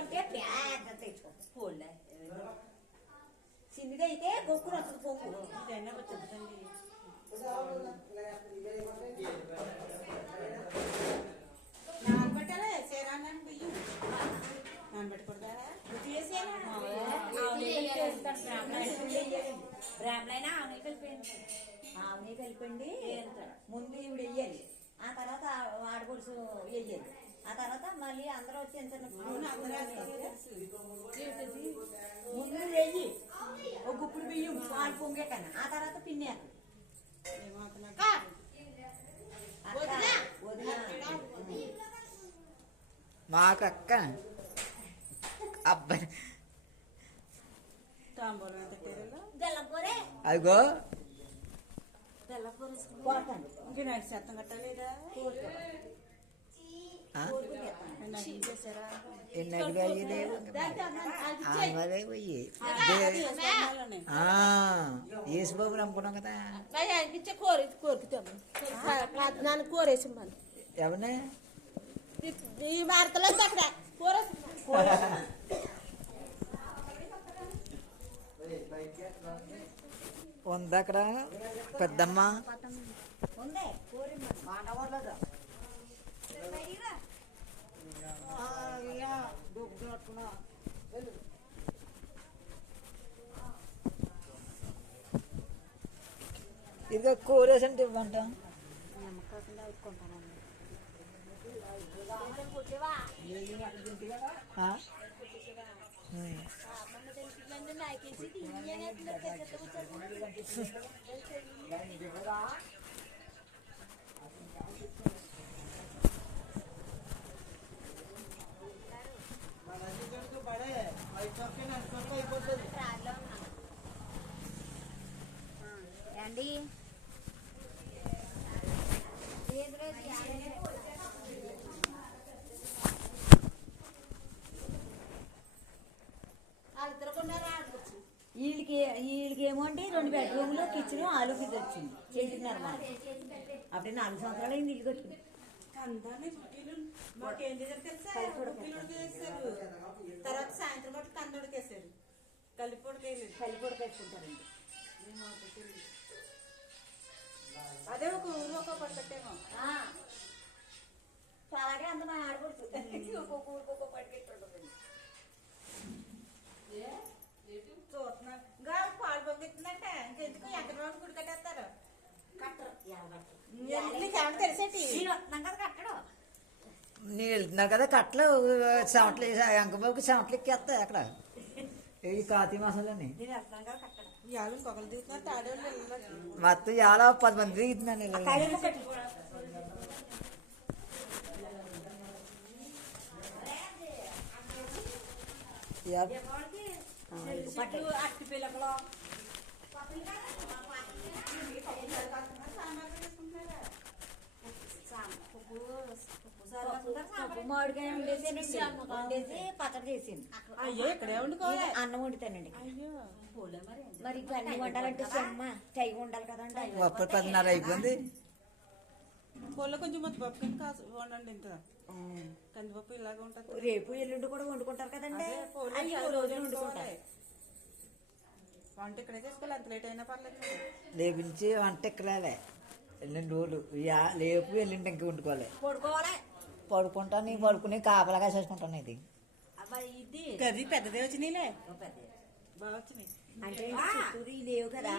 అంటే పెద్ద తెచ్చుకోండి చిన్నది అయితే గొక్కురు వస్తుంది పొంగు నానబెట్టాలి సేరాన్ని బియ్యం నానబెట్టకూడదా బ్రాహ్మణైనా ఆవుని కలిపండి ఆవుని కలిపండి ముందు ఇవి వెయ్యాలి ఆ తర్వాత ఆడపడుచు వెయ్యాలి ఆ తర్వాత మళ్ళీ అందరూ వచ్చి ఎంత ముందు వెయ్యి ఒక గుప్పుడు బియ్యం పాలు పొంగే కన్నా ఆ తర్వాత పిన్నేరు మాకక్క అబ్బాయి తాంబూలం ఎంత అదిగో ఇంక నైట్ శాతం కట్టలేదా చేసారా యేసుబాబు నమ్ముకున్నాం కదా నన్ను కోరేసి ఎవరిని ఈ వార్తలో అక్కడ ఉంది అక్కడ పెద్దమ్మ ఇదిగో కూరేసంటే ఇవ్వంట అండి వీళ్ళకి ఏమో అంటే 2 బెడ్రూమ్లు కిచెన్ ఆలు ఇది వచ్చింది చేసినారు మా అప్పుడే 4 సంవత్సరాలు అయింది ఇల్లు కట్టుకుని తర్వాత సాయంత్రం పాటు కందోడికేసారు కలిపొడి వేసుకుంటారండి అదే ఒక ఊరు ఒక పట్టేమో అలాగే అంత మా ఆడపడుతుంది ఒక్కొక్క ఊరికి ఒక్కొక్క పట్టుకెట్టుంటుంది చూస్తున్నాను పాలు పొంగిస్తుందంటే ఇంకెందుకు ఎక్కడ గుడి కట్టేస్తారు తెలిసేటి కట్టడం నేను వెళ్తున్నాను కదా కట్టలు చెమటలు అంకబాబుకి చెమటలు ఎక్కేస్తాయి అక్కడ ఈ కార్తీక మాసంలోని ఇంకొకరు దిగుతున్నారు తాడేళ్ళు మొత్తం చాలా 10 మంది దిగుతున్నాను అట్టి పిల్లకలో మామిడికాయ వండేసి పచ్చడి చేసింది అయ్యో ఇక్కడే వండుకోవాలి అన్నం వండుతానండి అయ్యో మరి ఇంకా అన్ని వండాలంటే అమ్మ టై ఉండాలి కదండి అప్పుడు 10:30 అయిపోయింది పొల్ల కొంచెం ముద్దపప్పు కింద వండండి ఇంత కందిపప్పు ఇలాగ ఉంటుంది రేపు ఎల్లుండి కూడా వండుకుంటారు కదండి రోజులు వండుకుంటారు వంట ఇక్కడే చేసుకోవాలి ఎంత లేట్ అయినా పర్లేదు లేపించి వంట ఎక్కరాలే 2 రోజులు లేపు ఎల్లుండి ఇంక వండుకోవాలి పడుకుంటాను నీ పడుకుని కాపలాగా చేసుకుంటాను ఇది గది పెద్దదే వచ్చినాయిలే బాగా వచ్చినాయి అంటే లేవు కదా